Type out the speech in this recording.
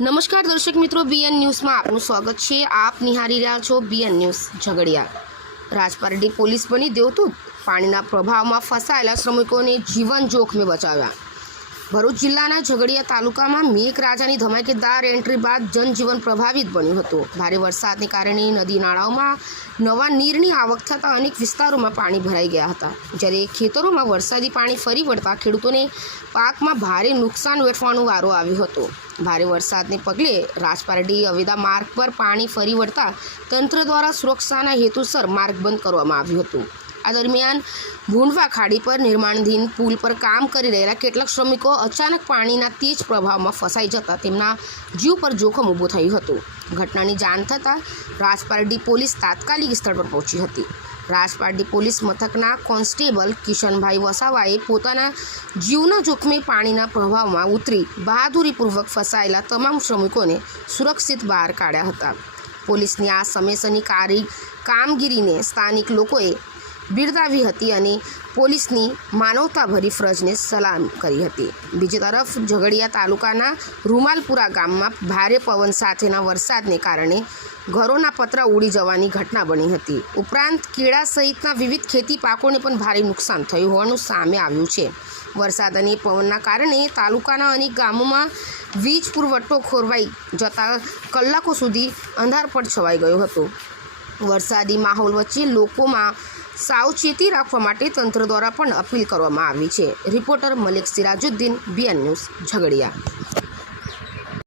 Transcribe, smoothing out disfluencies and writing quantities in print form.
નમસ્કાર દર્શક મિત્રો, બીએન ન્યૂઝમાં આપનું સ્વાગત છે। આપ નિહાળી રહ્યા છો BN news Jhagadia. Rajpardi police બની દેવદૂત, પાણીના પ્રભાવમાં ફસાયેલા શ્રમિકોને જીવન જોખમે બચાવ્યા। ભરૂચ જિલ્લાના ઝઘડિયા તાલુકામાં મેઘરાજાની ધમાકેદાર એન્ટ્રી બાદ જનજીવન પ્રભાવિત બન્યું હતું। ભારે વરસાદને કારણે નદી નાળાઓમાં નવા નીરની આવક થતાં અનેક વિસ્તારોમાં પાણી ભરાઈ ગયા હતા, જ્યારે ખેતરોમાં વરસાદી પાણી ફરી વળતા ખેડૂતોને પાકમાં ભારે નુકસાન વેઠવાનો વારો આવ્યો હતો। ભારે વરસાદને પગલે રાજપારડી અવેદા માર્ગ પર પાણી ફરી વળતા તંત્ર દ્વારા સુરક્ષાના હેતુસર માર્ગ બંધ કરવામાં આવ્યું હતું। આ દરમિયાન ભૂંડવા ખાડી પર નિર્માણાધીન પુલ પર કામ કરી રહેલા કેટલાક શ્રમિકો અચાનક પાણીના તેજ પ્રભાવમાં ફસાઈ જતા તેમના જીવ પર જોખમ ઊભું થયું હતું। ઘટનાની જાણ થતાં રાજપારડી પોલીસ તાત્કાલિક સ્થળ પર પહોંચી હતી। રાજપારડી પોલીસ મથકના કોન્સ્ટેબલ કિશનભાઈ વસાવાએ પોતાના જીવના જોખમે પાણીના પ્રભાવમાં ઉતરી બહાદુરીપૂર્વક ફસાયેલા તમામ શ્રમિકોને સુરક્ષિત બહાર કાઢ્યા હતા। પોલીસની આ સમયસરની કામગીરીને સ્થાનિક લોકોએ બિરદાવી હતી અને પોલીસની માનવતાભરી ફરજને સલામ કરી હતી। બીજી તરફ ઝઘડિયા તાલુકાના રૂમાલપુરા ગામમાં ભારે પવન સાથેના વરસાદને કારણે ઘરોના પતરા ઉડી જવાની ઘટના બની હતી। ઉપરાંત કેળા સહિતના વિવિધ ખેતી પાકોને પણ ભારે નુકસાન થયું હોવાનું સામે આવ્યું છે। વરસાદ અને પવનના કારણે તાલુકાના અનેક ગામોમાં વીજ પુરવઠો ખોરવાઈ જતા કલાકો સુધી અંધારપટ છવાઈ ગયો હતો। વરસાદી માહોલ વચ્ચે લોકોમાં સાવચેતી રાખવા માટે તંત્ર દ્વારા પણ અપીલ કરવામાં આવી છે। Reporter Malik Sirajuddin, BN news Jhagadia.